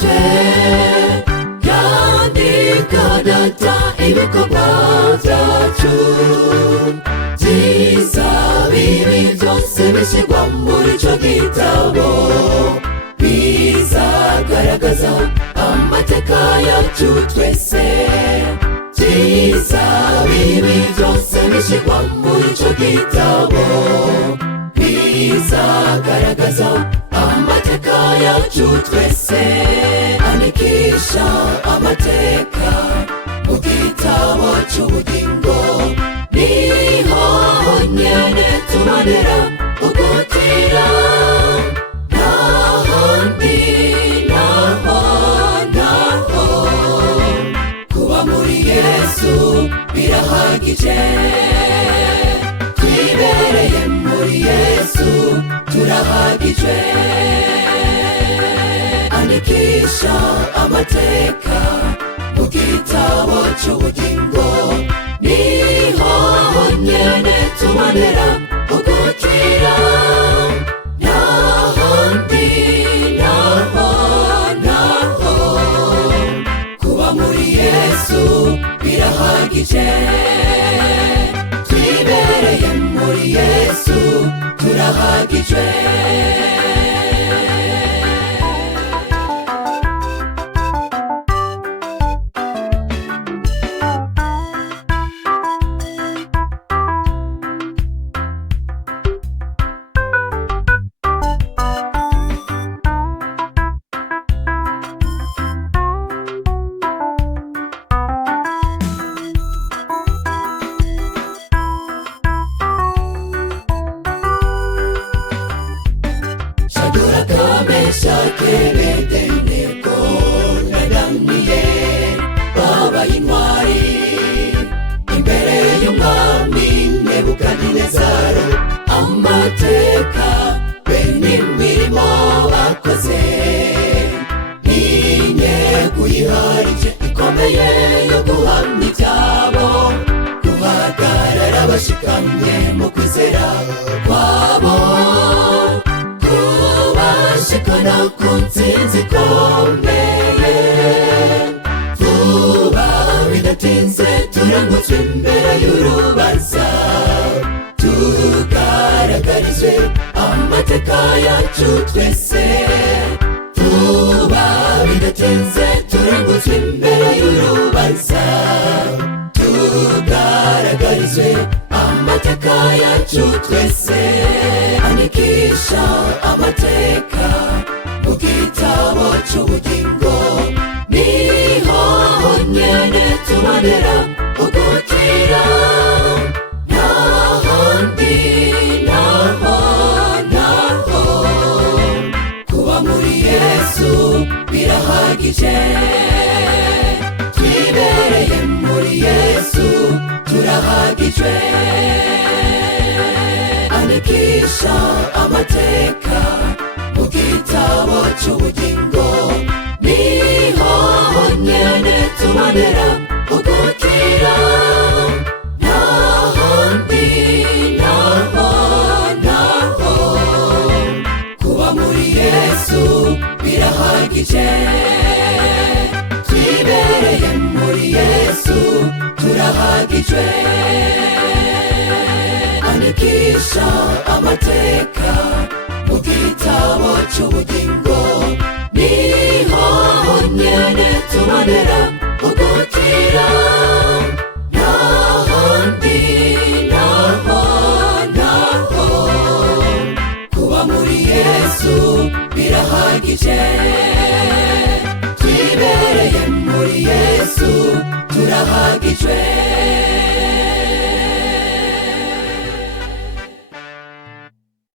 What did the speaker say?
ce yandika data ibikorwa byacu byiza bibi byose bishyirwa muri ico gitabo bizagaragaza amateka yacu twese byiza bibi byose bishyirwa muri ico gitabo bizagaragaza amateka yacu twese andikisha amateka mu gitabo cy'ubugingo niho honyene tubonera ugutira ntahandi naho kuba muri Yesu birahagije twibereye muri Yesu turahagije andikisha amateka mu gitabo cy'ubugingo niho honyene tubonera ugukira ntahandi naho kuba muri Yesu birahagije twibereye muri Yesu turahagije Shakeredeneko nadamiye babaye intwari imbere y'umwami Nebukadinezari amateka be n'imirimo bakoze n'inyego yiharije ikomeye yo guhamya ibyabo guhagarara bashikamye mu kwizera kwabo kubashikana ku ntsinzi ikomeye vuba bidatinze turambutswe imbere y'urubanza tugaragarizwe amateka yacu twese vuba bidatinze turambutswe imbere y'urubanza tugaragarizwe amateka yacu twese andikisha amateka mu gitabo cy'ubugingo niho honyene tubonera ugukira ntahandi naho kuba muri Yesu birahagije twibereye muri Yesu turahagije andikisha amateka mu gitabo cy'ubugingo niho honyene tubonera ugukira ntahandi naho kuba muri Yesu birahagije twibereye muri Yesu turahagije andikisha amateka mu gitabo cy'ubugingo niho honyene tubonera ugukira ntahandi naho kuba muri Yesu birahagije